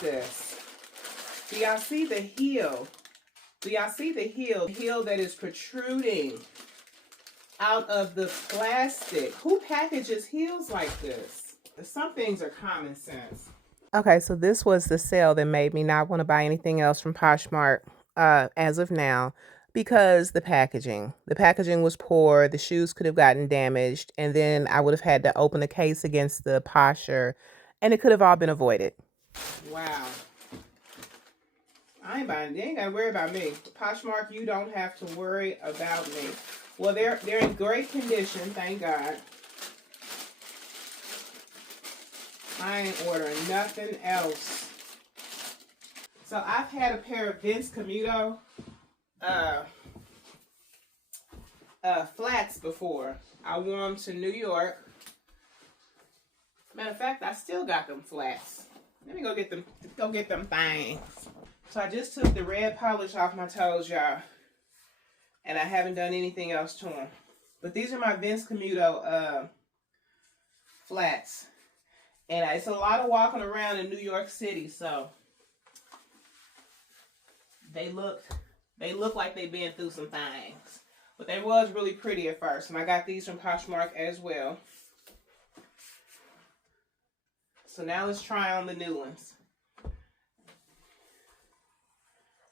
this? Do y'all see the heel? Do y'all see the heel? The heel that is protruding out of the plastic. Who packages heels like this? Some things are common sense. Okay, so this was the sale that made me not want to buy anything else from Poshmark as of now, because the packaging. The packaging was poor. The shoes could have gotten damaged, and then I would have had to open the case against the posher, and it could have all been avoided. Wow. I ain't buying. You ain't got to worry about me. Poshmark, you don't have to worry about me. Well, they're in great condition, thank God. I ain't ordering nothing else. So I've had a pair of Vince Camuto flats before. I wore them to New York. Matter of fact, I still got them flats. Let me go get them things. So I just took the red polish off my toes, y'all. And I haven't done anything else to them. But these are my Vince Camuto flats. And it's a lot of walking around in New York City, so they look like they've been through some things. But they was really pretty at first. And I got these from Poshmark as well. So now let's try on the new ones.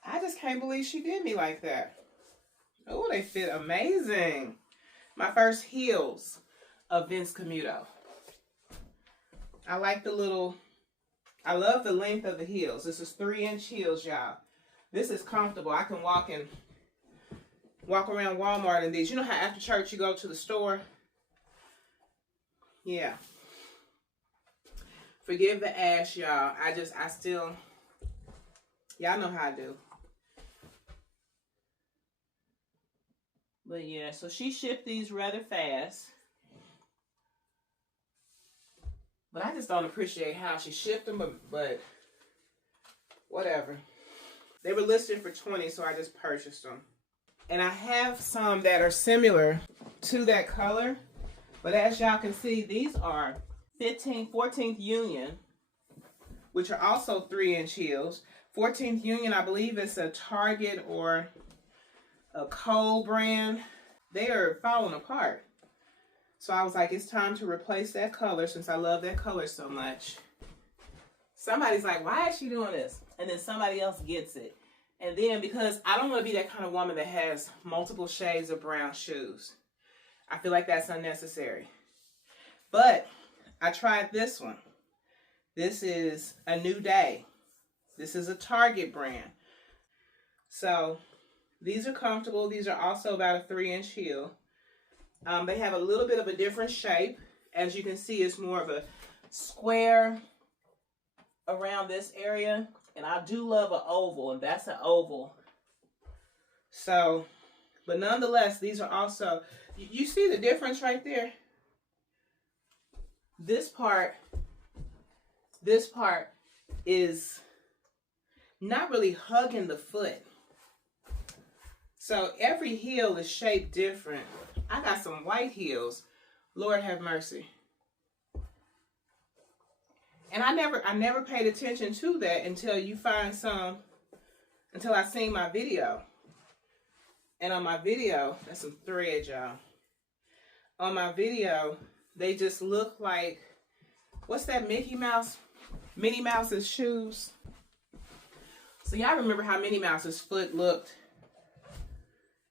I just can't believe she did me like that. Oh, they fit amazing. My first heels of Vince Camuto. I like I love the length of the heels. This is 3-inch heels, y'all. This is comfortable. I can walk around Walmart in these. You know how after church you go to the store? Yeah. Forgive the ash, y'all. I still, y'all know how I do. But yeah, so she shipped these rather fast. But I just don't appreciate how she shipped them, but whatever. They were listed for $20, so I just purchased them. And I have some that are similar to that color. But as y'all can see, these are 14th Union, which are also 3-inch heels. 14th Union, I believe it's a Target or a Kohl brand. They are falling apart. So I was like, it's time to replace that color since I love that color so much. Somebody's like, why is she doing this? And then somebody else gets it. And then because I don't want to be that kind of woman that has multiple shades of brown shoes. I feel like that's unnecessary. But I tried this one. This is a New Day. This is a Target brand. So these are comfortable. These are also about a 3-inch heel. They have a little bit of a different shape. As you can see, it's more of a square around this area. And I do love an oval, and that's an oval. So, but nonetheless, these are also, you see the difference right there? This part is not really hugging the foot. So every heel is shaped different. I got some white heels. Lord have mercy. And I never paid attention to that until I seen my video. And on my video, that's some thread, y'all. On my video, they just look like, what's that Mickey Mouse? Minnie Mouse's shoes. So y'all remember how Minnie Mouse's foot looked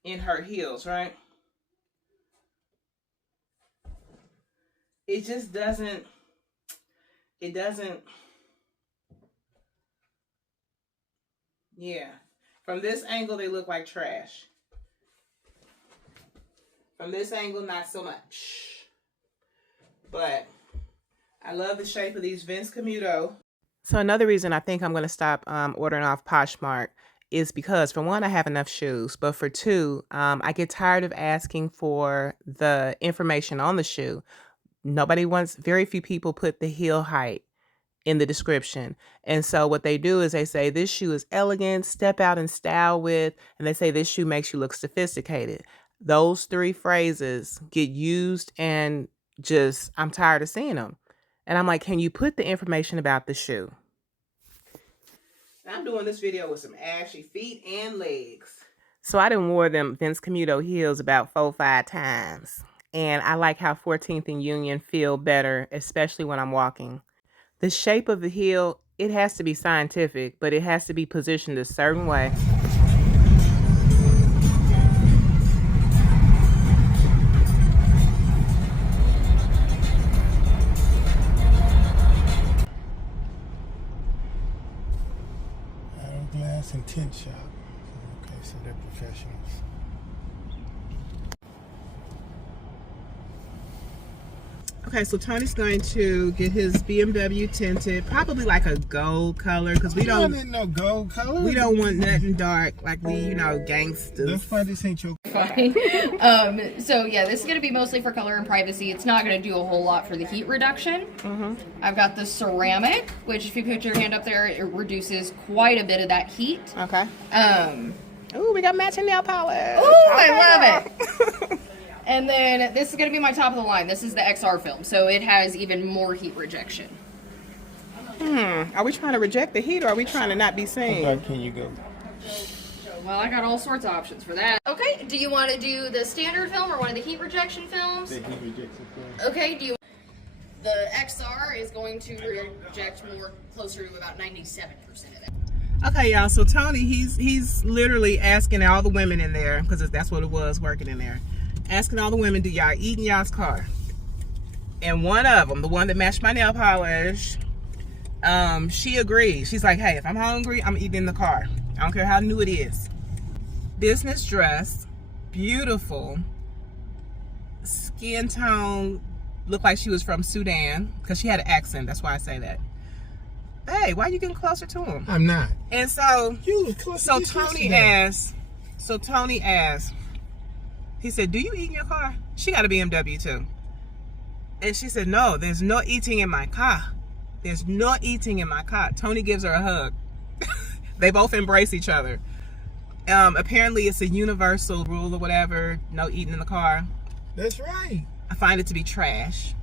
in her heels, right? It just doesn't, yeah. From this angle, they look like trash. From this angle, not so much. But I love the shape of these Vince Camuto. So another reason I think I'm going to stop ordering off Poshmark is because, for one, I have enough shoes. But for two, I get tired of asking for the information on the shoe. Very few people put the heel height in the description. And so what they do is they say, this shoe is elegant, step out in style with, and they say this shoe makes you look sophisticated. Those 3 phrases get used, and I'm tired of seeing them. And I'm like, can you put the information about the shoe? I'm doing this video with some ashy feet and legs. So I done wore them Vince Camuto heels about 4-5 times. And I like how 14th and Union feel better, especially when I'm walking. The shape of the heel, it has to be scientific, but it has to be positioned a certain way. Glass and tint shop. Okay, so they're professionals. Okay, so Tony's going to get his BMW tinted, probably like a gold color, because we don't want no gold color. We don't want nothing dark, like we, you know, gangsters. That's why this ain't your. Fine. So yeah, this is gonna be mostly for color and privacy. It's not gonna do a whole lot for the heat reduction. I've got the ceramic, which if you put your hand up there, it reduces quite a bit of that heat. Okay. Ooh, we got matching nail polish. Ooh, I love it. And then this is going to be my top of the line. This is the XR film, so it has even more heat rejection. Are we trying to reject the heat, or are we trying to not be seen? How far can you go? Well, I got all sorts of options for that. Okay, do you want to do the standard film or one of the heat rejection films? The heat rejection film. Okay, the XR is going to reject more, closer to about 97% of that. Okay, y'all, so Tony, he's literally asking all the women in there, because that's what it was, working in there. Asking all the women, do y'all eat in y'all's car? And one of them, the one that matched my nail polish, she agreed. She's like, hey, if I'm hungry, I'm eating in the car. I don't care how new it is. Business dress, beautiful, skin tone, looked like she was from Sudan, because she had an accent, that's why I say that. Hey, why are you getting closer to him? I'm not. And so, Tony asked, he said, do you eat in your car? She got a BMW too. And she said, no, there's no eating in my car. There's no eating in my car. Tony gives her a hug. They both embrace each other. Apparently it's a universal rule or whatever, no eating in the car. That's right. I find it to be trash.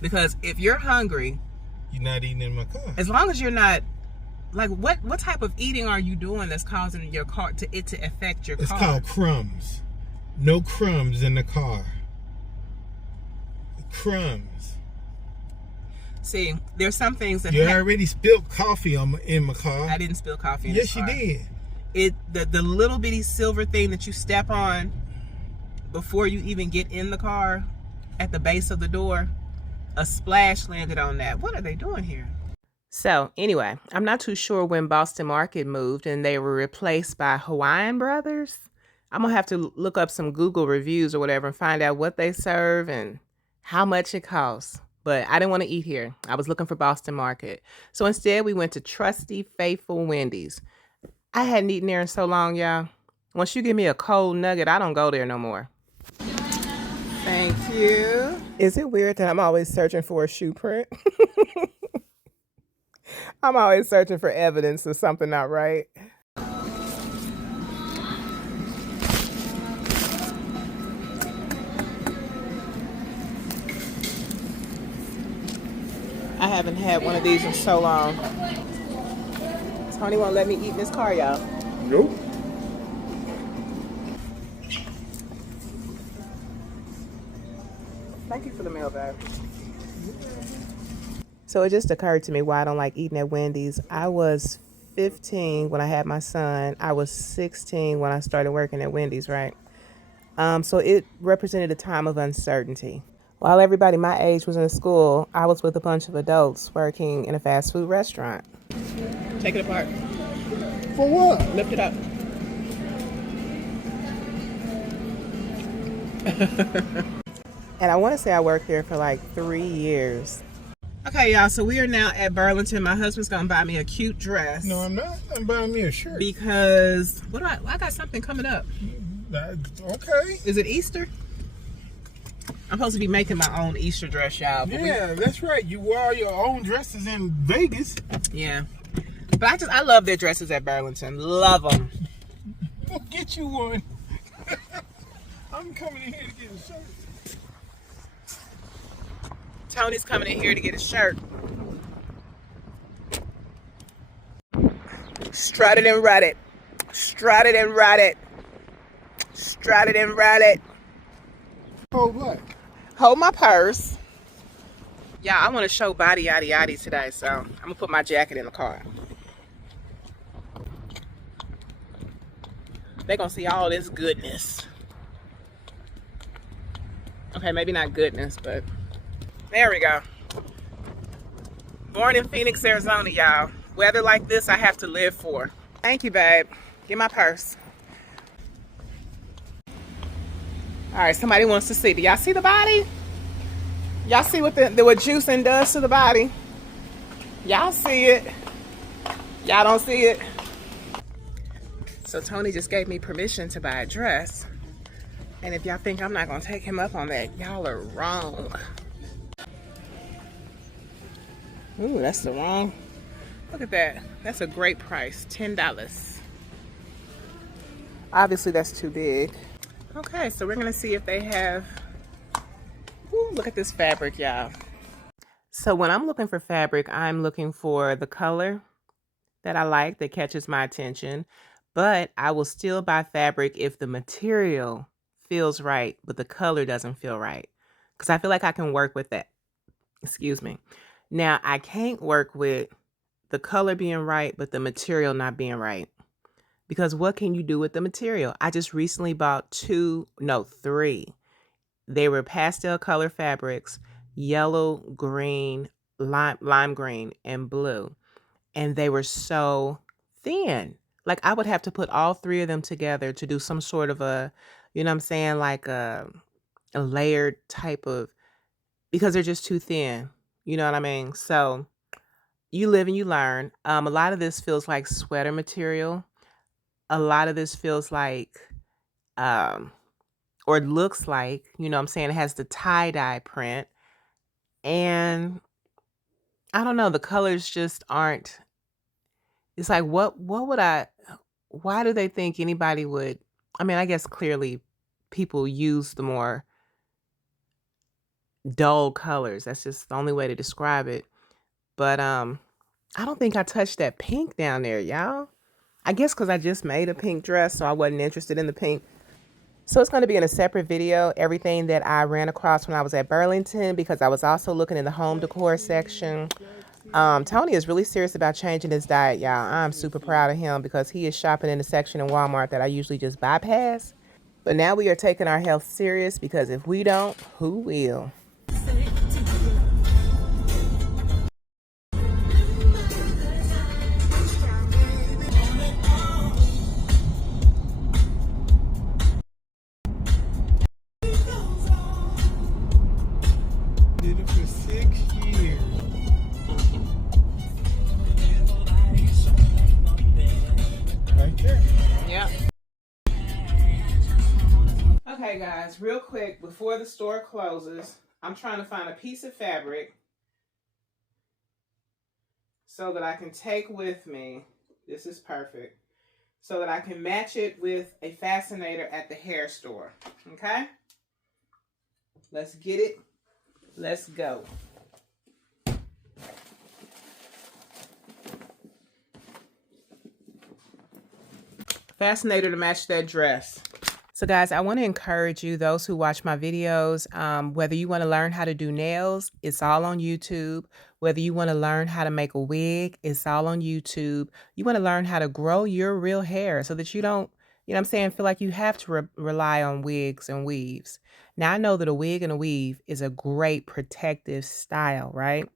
Because if you're hungry, you're not eating in my car. As long as you're not, like, what type of eating are you doing that's causing your car to affect your car? It's called crumbs. No crumbs in the car. Crumbs. See, there's some things that you already spilled coffee in my car. I didn't spill coffee in this car. Yes, you did. The little bitty silver thing that you step on before you even get in the car at the base of the door, a splash landed on that. What are they doing here? So anyway, I'm not too sure when Boston Market moved and they were replaced by Hawaiian Brothers. I'm going to have to look up some Google reviews or whatever and find out what they serve and how much it costs. But I didn't want to eat here. I was looking for Boston Market. So instead, we went to trusty, faithful Wendys. I hadn't eaten there in so long, y'all. Once you give me a cold nugget, I don't go there no more. Thank you. Is it weird that I'm always searching for a shoe print? I'm always searching for evidence of something not right. I haven't had one of these in so long. Tony won't let me eat in this car, y'all. Nope. Thank you for the mail bag. So it just occurred to me why I don't like eating at Wendy's. I was 15 when I had my son. I was 16 when I started working at Wendy's, right? So it represented a time of uncertainty. While everybody my age was in school, I was with a bunch of adults working in a fast food restaurant. Take it apart. For what? Lift it up. And I want to say I worked there for like 3 years. Okay, y'all, so we are now at Burlington. My husband's going to buy me a cute dress. No, I'm not. I'm buying me a shirt. Because, I got something coming up. Okay. Is it Easter? I'm supposed to be making my own Easter dress, y'all. Yeah, that's right. You wore your own dresses in Vegas. Yeah. But I love their dresses at Burlington. Love them. We'll get you one. I'm coming in here to get a shirt. Tony's coming in here to get a shirt. Strut it and ride it. Strut it and ride it. Strut it and ride it. Hold what? Hold my purse. Yeah, I want to show body yaddy yaddy today, so I'm gonna put my jacket in the car. They're gonna see all this goodness. Okay, maybe not goodness, but there we go. Born in Phoenix, Arizona, y'all. Weather like this, I have to live for. Thank you, babe. Get my purse. All right, somebody wants to see. Do y'all see the body? Y'all see what what juicing does to the body? Y'all see it. Y'all don't see it. So Tony just gave me permission to buy a dress. And if y'all think I'm not gonna take him up on that, y'all are wrong. Ooh, that's the wrong. Look at that. That's a great price, $10. Obviously that's too big. Okay, so we're gonna see if they have, ooh, look at this fabric, y'all. So when I'm looking for fabric, I'm looking for the color that I like, that catches my attention, but I will still buy fabric if the material feels right, but the color doesn't feel right. Because I feel like I can work with that. Excuse me. Now, I can't work with the color being right, but the material not being right. Because what can you do with the material? I just recently bought three. They were pastel color fabrics, yellow, green, lime green, and blue. And they were so thin. Like I would have to put all three of them together to do some sort of a, you know what I'm saying, like a layered type of, because they're just too thin. You know what I mean? So you live and you learn. A lot of this feels like sweater material. A lot of this feels like, or looks like, you know what I'm saying, it has the tie-dye print. And I don't know, the colors just aren't, it's like, what would why do they think anybody would, I mean, I guess clearly people use the more dull colors. That's just the only way to describe it. But I don't think I touched that pink down there, y'all. I guess because I just made a pink dress, so I wasn't interested in the pink. So it's going to be in a separate video, everything that I ran across when I was at Burlington, because I was also looking in the home decor section. Tony is really serious about changing his diet, y'all. I'm super proud of him because he is shopping in the section in Walmart that I usually just bypass. But now we are taking our health serious, because if we don't, who will? Did it for 6 years. Right there. Yep. Okay, guys, real quick, before the store closes, I'm trying to find a piece of fabric so that I can take with me. This is perfect. So that I can match it with a fascinator at the hair store. Okay? Let's get it. Let's go. Fascinator to match that dress. So guys, I want to encourage you, those who watch my videos, whether you want to learn how to do nails, it's all on YouTube. Whether you want to learn how to make a wig, it's all on YouTube. You want to learn how to grow your real hair so that you don't, you know what I'm saying, feel like you have to rely on wigs and weaves. Now, I know that a wig and a weave is a great protective style, right?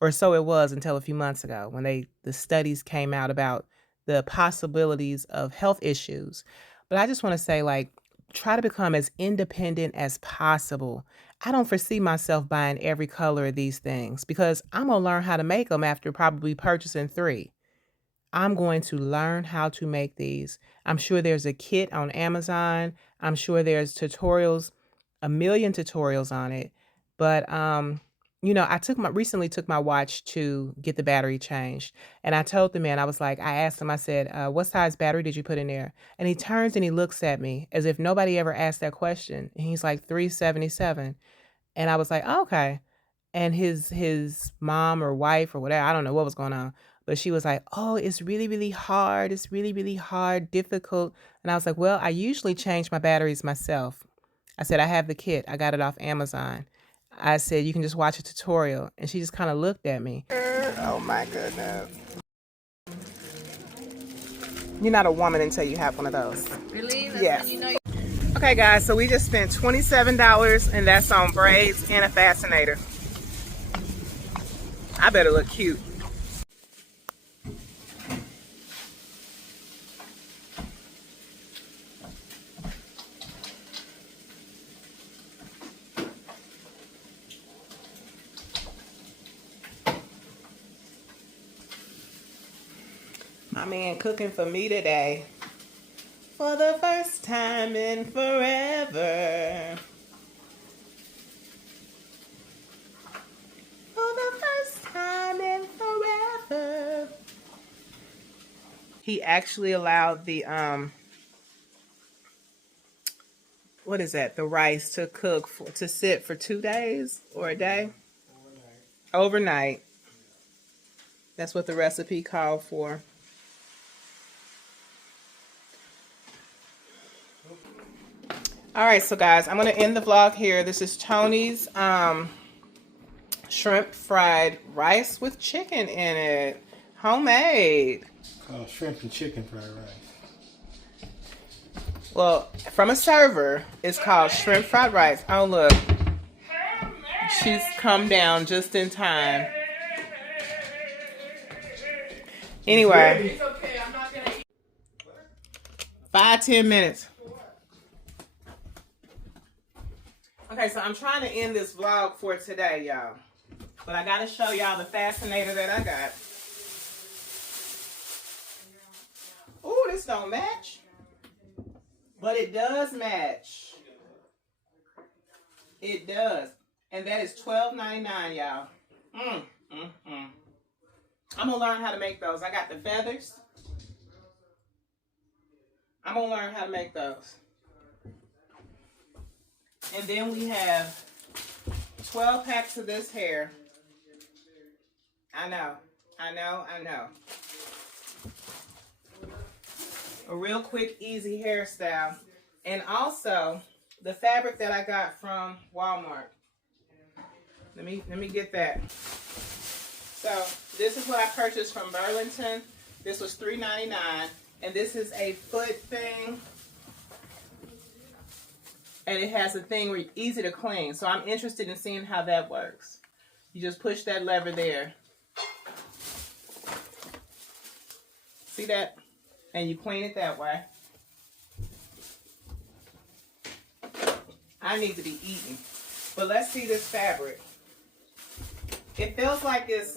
Or so it was until a few months ago when the studies came out about the possibilities of health issues. But I just want to say, like, try to become as independent as possible. I don't foresee myself buying every color of these things because I'm going to learn how to make them after probably purchasing 3. I'm going to learn how to make these. I'm sure there's a kit on Amazon. I'm sure there's tutorials, a million tutorials on it. But you know, I recently took my watch to get the battery changed. And I told the man, I was like, I asked him, I said, what size battery did you put in there? And he turns and he looks at me as if nobody ever asked that question. And he's like, 377. And I was like, oh, okay. And his mom or wife or whatever, I don't know what was going on, But she was like, oh, it's really, really hard. It's really, really hard, difficult. And I was like, well, I usually change my batteries myself. I said, I have the kit. I got it off Amazon. I said, you can just watch a tutorial. And she just kind of looked at me. Oh my goodness. You're not a woman until you have one of those. Really? That's Yes. when you know. Okay, guys, so we just spent $27, and that's on braids and a fascinator. I better look cute. My man cooking for me today. For the first time in forever. For the first time in forever. He actually allowed the what is that? The rice to cook to sit for 2 days or a day? Overnight. That's what the recipe called for. All right, so guys, I'm going to end the vlog here. This is Tony's shrimp fried rice with chicken in it. Homemade. Called shrimp and chicken fried rice. Well, from a server, it's called shrimp fried rice. Oh, look. She's come down just in time. Anyway. It's okay. I'm not going to eat. 5-10 minutes. Okay, so I'm trying to end this vlog for today, y'all. But I got to show y'all the fascinator that I got. Ooh, this don't match. But it does match. It does. And that is $12.99, y'all. I'm going to learn how to make those. I got the feathers. I'm going to learn how to make those. And then we have 12 packs of this hair. I know. A real quick, easy hairstyle. And also, the fabric that I got from Walmart. Let me get that. So, this is what I purchased from Burlington. This was $3.99. And this is a foot thing. And it has a thing where it's easy to clean. So I'm interested in seeing how that works. You just push that lever there. See that? And you clean it that way. I need to be eating. But let's see this fabric. It feels like it's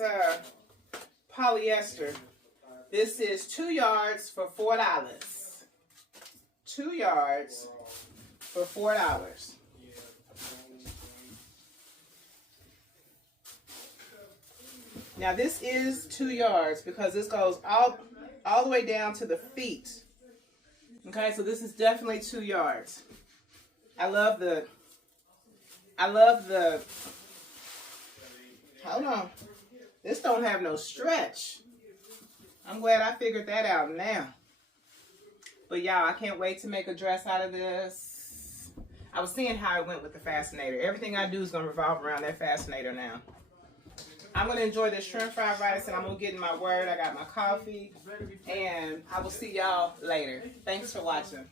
polyester. This is 2 yards for $4. 2 yards for $4. Now this is 2 yards because this goes all the way down to the feet. Okay, so this is definitely 2 yards. I love the, hold on. This don't have no stretch. I'm glad I figured that out now. But y'all, I can't wait to make a dress out of this. I was seeing how it went with the fascinator. Everything I do is going to revolve around that fascinator now. I'm going to enjoy this shrimp fried rice, and I'm going to get in my word. I got my coffee, and I will see y'all later. Thanks for watching.